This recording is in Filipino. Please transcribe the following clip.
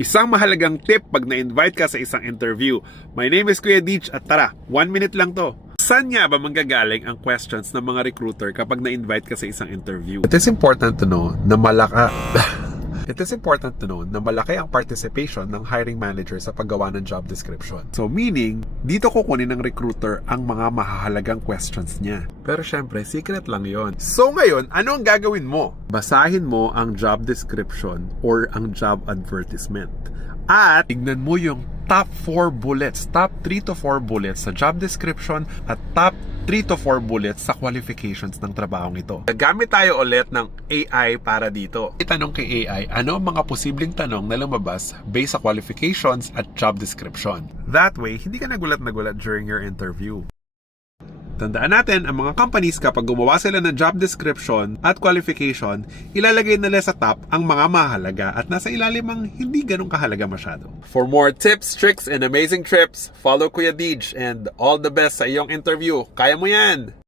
Isang mahalagang tip pag na-invite ka sa isang interview. My name is Kuya Deej at tara, 1 minute lang to. Saan nga ba manggagaling ang questions ng mga recruiter kapag na-invite ka sa isang interview? It is important to know na malaki ang participation ng hiring manager sa paggawa ng job description. So meaning, dito kukunin ng recruiter ang mga mahahalagang questions niya. Pero syempre, secret lang yon. So ngayon, ano ang gagawin mo? Basahin mo ang job description or ang job advertisement. At tignan mo yung top 4 bullets, top 3 to 4 bullets sa job description at top 3 to 4 bullets sa qualifications ng trabahong ito. Gagamit tayo ulit ng AI para dito. Itanong kay AI, ano ang mga posibleng tanong na lumabas based sa qualifications at job description? That way, hindi ka nagulat during your interview. Tandaan natin, ang mga companies kapag gumawa sila ng job description at qualification, ilalagay nila sa top ang mga mahalaga at nasa ilalim ang hindi ganun kahalaga masyado. For more tips, tricks, and amazing trips, follow Kuya Deej and all the best sa iyong interview. Kaya mo yan!